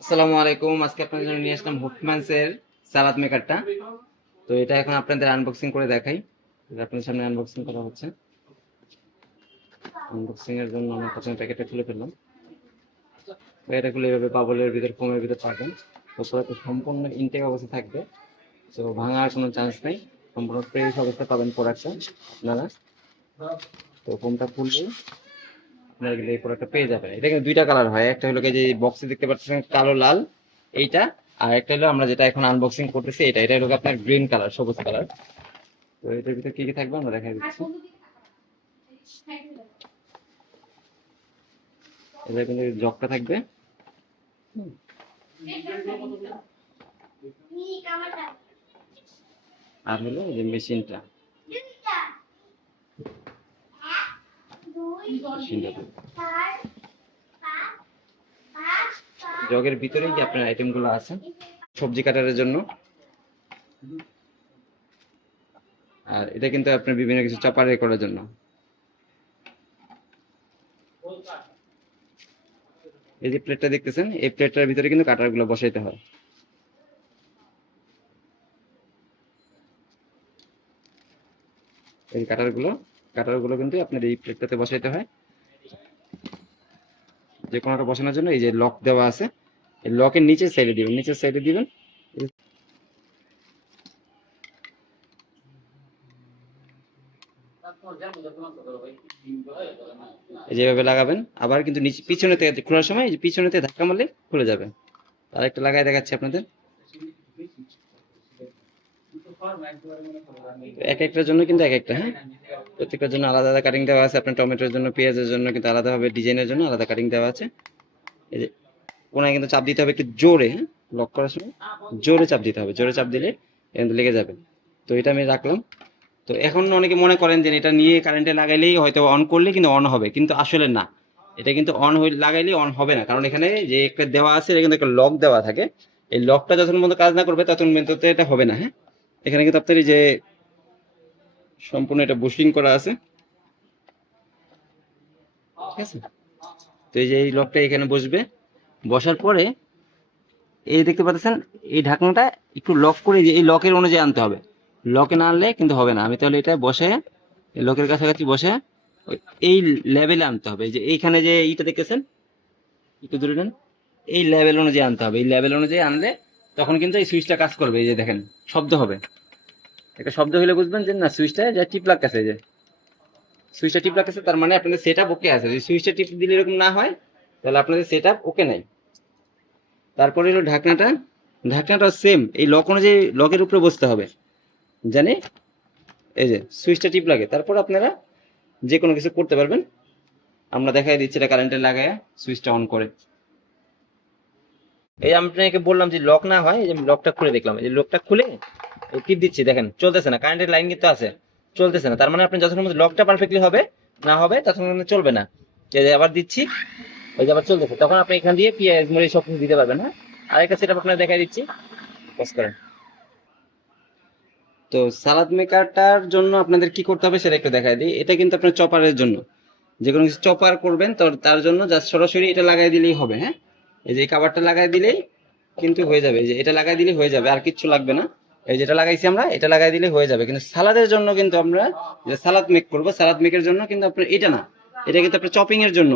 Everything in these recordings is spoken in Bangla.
আসসালামু আলাইকুম। আজকে আপনাদের জন্য নিয়ে আসলাম হুকম্যানস এর সালাদ মেকারটা। তো এটা এখন আপনাদের আনবক্সিং করে দেখাই। এটা আপনাদের সামনে আনবক্সিং করা হচ্ছে। আনবক্সিং এর জন্য আমরা প্রথমে প্যাকেটটা খুলে ফেললাম। প্যাকেটটা খুলে এভাবে বাবলের ভিতর, ফোমের ভিতর পাবেন। তো পুরোটা সম্পূর্ণ ইনটেক অবস্থা থাকবে, তো ভাঙার কোনো চান্স নেই। সম্পূর্ণ ফ্রেশ অবস্থা পাবেন প্রোডাক্টটা আপনারা। তো ফোমটা খুললে আপনারা কিন্তু এই প্রোডাক্টটা পেয়ে যাবেন। এটা কিন্তু দুইটা কালার হয়, একটা হলো যে বক্সে দেখতে পাচ্ছেন কালো লাল এইটা, আর একটা হলো আমরা যেটা এখন আনবক্সিং করতেছি এটা এটা হলো আপনার গ্রিন কালার, সবুজ কালার। তো এটার ভিতরে কি কি থাকবে আমরা দেখাই দিচ্ছি। এটা কিন্তু জগটা থাকবে। হুম। আর হলো যে মেশিনটা, মেশিনটা জগের ভিতরেই যে আপনার আইটেম গুলো আছে সবজি কাটারের জন্য। আর এটা কিন্তু আপনার বিভিন্ন কিছু চাপারে করার জন্য। এই যে প্লেটটা দেখতেছেন, এই প্লেটটার ভিতরে কিন্তু কাটার গুলো বসাইতে হয়। এই কাটার গুলো কিন্তু আপনার এই প্লেটটাতে বসাইতে হয়। যে কোনোটা বসানোর জন্য এই যে লক দেওয়া আছে, এই লকের নিচের সাইডে দিবেন, নিচের সাইডে দিবেন। এই যেভাবে লাগাবেন, আবার কিন্তু নিচে পিছনে থেকে খোলার সময় এই যে পিছনে থেকে ধাক্কা মারলে খুলে যাবে। আরেকটা লাগাই দেখাচ্ছি আপনাদের। এক একটার জন্য কিন্তু এক একটা, হ্যাঁ, প্রত্যেকটার জন্য আলাদা আলাদা কাটিং দেওয়া আছে। আপনার টমেটোর জন্য, পেঁয়াজের জন্য কিন্তু আলাদাভাবে ডিজাইনের জন্য আলাদা কাটিং দেওয়া আছে। এই যে কোনায় কিন্তু চাপ দিতে হবে একটু জোরে, হ্যাঁ, লক করার সময় জোরে চাপ দিতে হবে, জোরে চাপ দিলে কিন্তু লেগে যাবে। তো এটা আমি রাখলাম। তো এখন অনেকে মনে করেন যে এটা নিয়ে কারেন্টে লাগাইলেই হয়তো অন করলে কিন্তু অন হবে, কিন্তু আসলে না। এটা কিন্তু অন হয়ে লাগাইলেই অন হবে না, কারণ এখানে যে একটা দেওয়া আছে এটা কিন্তু একটা লক দেওয়া থাকে। এই লকটা যতক্ষণ পর্যন্ত কাজ না করবে ততক্ষণ পর্যন্ত এটা হবে না, হ্যাঁ। এখানে কিন্তু আপনার এই যে সম্পূর্ণ এটা বুশিং করা আছে, ঠিক আছে। তো এই যে এই লকটা এখানে বসবে, বসার পরে এই দেখতে পাচ্ছেন এই ঢাকনাটা একটু লক করে এই লকের অনুযায়ী আনতে হবে। লকে না আনলে কিন্তু হবে না। আমি তাহলে এটা বসে লকের কাছাকাছি বসে এই লেভেলে আনতে হবে। এই যে এইখানে যে এইটা দেখতেছেন, একটু দূরে নেন, এই লেভেল অনুযায়ী আনতে হবে। এই লেভেল অনুযায়ী আনলে তখন কিন্তু এই সুইচটা কাজ করবে। এই যে দেখেন শব্দ হবে, একটা শব্দ হলে বুঝবেন যে না সুইচটা যা টিপ লাগতেছে। যে সুইচটা টিপ লাগতেছে তার মানে আপনাদের সেট আপ ওকে আছে। যদি সুইচটা টিপ দিলে এরকম না হয় তাহলে আপনাদের সেট আপ ওকে নাই। তারপরে হলো ঢাকনাটা, ঢাকনাটা সেম এই লক অনুযায়ী লকের উপরে বসতে হবে, জানি। এই যে সুইচটা টিপ লাগে, তারপর আপনারা যে কোনো কিছু করতে পারবেন। আমরা দেখাই দিচ্ছি এটা কারেন্টে লাগায় সুইচটা অন করে। এই আমি আপনাকে বললাম যে লক না হয়, এই যে লকটা খুলে দেখলাম, এই যে লকটা খুলে এই টিপ দিচ্ছি, দেখেন চলতেছে না, কারেন্টের লাইন কিন্তু আছে, চলতেছে না। তার মানে আপনি যতক্ষণ পর্যন্ত লকটা পারফেক্টলি হবে না হবে ততক্ষণ পর্যন্ত চলবে না। এই যে আবার দিচ্ছি, ওই যে আবার চলতেছে, তখন আপনি এখান দিয়ে পেঁয়াজ মরিচ সব কিছু দিতে পারবেন, হ্যাঁ। আরেকটা সেটআপ আপনাকে দেখাই দিচ্ছি, পজ করেন। তো সালাদ মেকারটার জন্য আপনাদের কি করতে হবে সেটা একটু দেখাই দিই। এটা কিন্তু আপনার চপারের জন্য, যে কোনো কিছু চপার করবেন তো তার জন্য জাস্ট সরাসরি এটা লাগাই দিলেই হবে, হ্যাঁ। এই যে কাভারটা লাগাই দিলেই কিন্তু হয়ে যাবে। এই যে এটা লাগাই দিলেই হয়ে যাবে, আর কিচ্ছু লাগবে না। এই যেটা লাগাইছি আমরা এটা লাগাই দিলেই হয়ে যাবে। কিন্তু সালাদের জন্য কিন্তু আমরা যে সালাদ মেক করবো, সালাদ মেকের জন্য কিন্তু আপনার এটা না, এটা কিন্তু আপনার চপিং এর জন্য।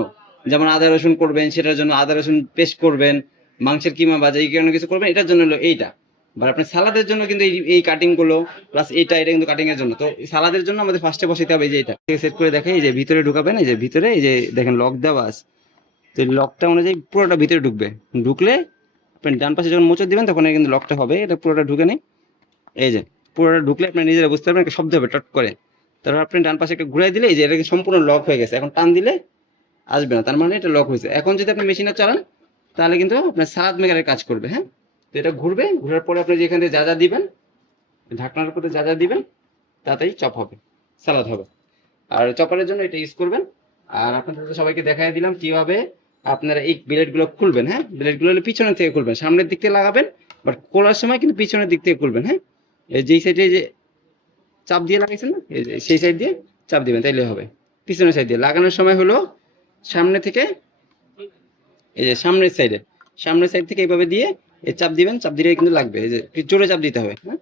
যেমন আদা রসুন করবেন সেটার জন্য আদা রসুন পেস্ট করবেন, মাংসের কিমা ভাজা এই কারণে কিছু করবেন, এটার জন্য হলো এইটা। বা আপনার সালাদের জন্য কিন্তু এই কাটিং গুলো প্লাস এটা কিন্তু কাটিং এর জন্য। তো সালাদের জন্য আমাদের ফার্স্টে বসাইতে হবে এই যে এটা সেট করে দেখে, এই যে ভিতরে ঢুকাবেন, এই যে ভিতরে এই যে দেখেন লক দেওয়া আছে। তো লকটা অনুযায়ী পুরোটা ভিতরে ঢুকবে। ঢুকলে আপনি ডান পাশে যখন মোচড় দিবেন তখন কিন্তু লকটা হবে, এটা পুরোটা ঢুকে নেই। এই যে পুরোটা ঢুকলে আপনি নিজেরা বুঝতে পারবেন একটা শব্দ হবে টট করে। তারপর আপনি ডান পাশে একটা ঘুরাই দিলে এই যে এটা সম্পূর্ণ লক হয়ে গেছে। এখন টান দিলে আসবে না, তার মানে এটা লক হয়েছে। এখন যদি আপনি মেশিনে চালান তাহলে কিন্তু আপনার সালাদ মেকারের কাজ করবে, হ্যাঁ। তো এটা ঘুরবে, ঘোরার পরে আপনি যেখান থেকে যা যা দিবেন, ঢাকনার উপরে যা যা দিবেন তাতেই চপ হবে, সালাদ হবে। আর চপারের জন্য এটা ইউজ করবেন। আর আপনাদের তো সবাইকে দেখাই দিলাম কিভাবে আপনারা এই ব্লেড গুলো খুলবেন, হ্যাঁ। ব্লেড গুলো পিছনের থেকে খুলবেন, সামনের দিক থেকে লাগাবেন, বাট খোলার সময় কিন্তু পিছনের দিক থেকে খুলবেন, হ্যাঁ। এই যেই সাইডে যে চাপ দিয়ে লাগাইছেন না, এই যে সেই সাইড দিয়ে চাপ দিবেন, তাইলে হবে। পিছনের সাইড দিয়ে লাগানোর সময় হলো সামনে থেকে, এই যে সামনের সাইডে সামনের সাইড থেকে এইভাবে দিয়ে এই চাপ দিবেন, চাপ দিলে কিন্তু লাগবে, এই যে একটু জোরে চাপ দিতে হবে, হ্যাঁ।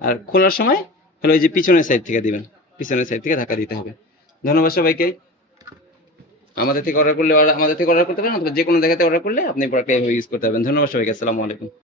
আর খোলার সময় হলো এই যে পিছনের সাইড থেকে দিবেন, পিছনের সাইড থেকে ধাক্কা দিতে হবে। ধন্যবাদ সবাইকে। আমাদের থেকে অর্ডার করতে পারেন, অথবা যে কোনো জায়গাতে অর্ডার করলে আপনি প্রোডাক্ট ইউজ করতে পারবেন। ধন্যবাদ সবাইকে, আসসালামু আলাইকুম।